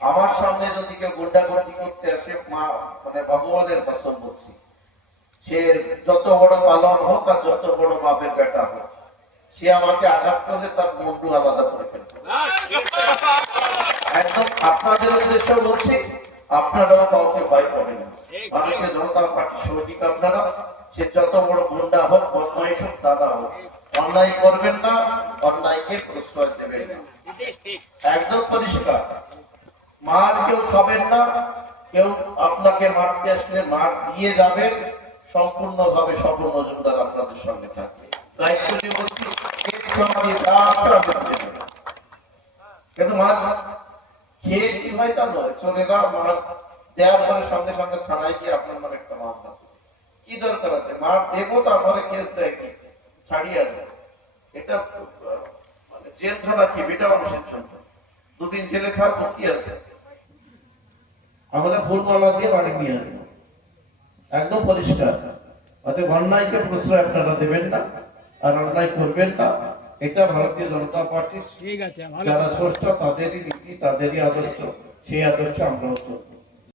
আমার সামনে যদি কেউ গুন্ডাগর্দি করতে আসে, মা মানে ভগবানের কসম বলছি, সে যত বড় পালন হোক আর যত বড় বাপের বেটা হোক, সে আমাকে আঘাত করলে তার মুন্ডু আলাদা করে ফেলবে। একদম আপনাদের উদ্দেশ্য বলছি, আপনারাও কাউকে ভয় করেন না। ভারতীয় জনতা পার্টির সৈনিক আপনারা, সে যত বড় গুন্ডা হোক, বদমাইশ হোক, দাদা হোক, অন্যায় করবেন না, অন্যায়কে প্রশ্রয় দেবেন না। একদম পরিষ্কার। মার কেউ খাবেন না, কেউ আপনাকে মারতে আসলে মার দিয়ে যাবেন। সম্পূর্ণভাবে স্বপন মজুমদার আপনাদের সঙ্গে থাকবে। দায়িত্ব নিয়ে বলছি, কিন্তু মার খেয়ে কি হয় তা নয়, চোরেরা মার দেওয়ার পরে সঙ্গে সঙ্গে থানায় গিয়ে আপনার নামে একটা মামলা। কি দরকার আছে মার দেবো, তারপরে কেস দেয় কি ছাড়িয়ে আসবে। এটা মানে জেলখানা কি বেটা মানুষের জন্য? দুদিন জেলে থাকবো, কি আছে? আমরা ফুলমালা দিয়ে বাড়ি নিয়ে আসবো। একদম পরিষ্কার। অতএব অন্যায়কে প্রশ্রয় আপনারা দেবেন না আর অন্যায় করবেন না। এটা ভারতীয় জনতা পার্টির যারা স্রষ্টা, তাদেরই নীতি, তাদেরই আদর্শ। সেই আদর্শে আমরাও চলবো।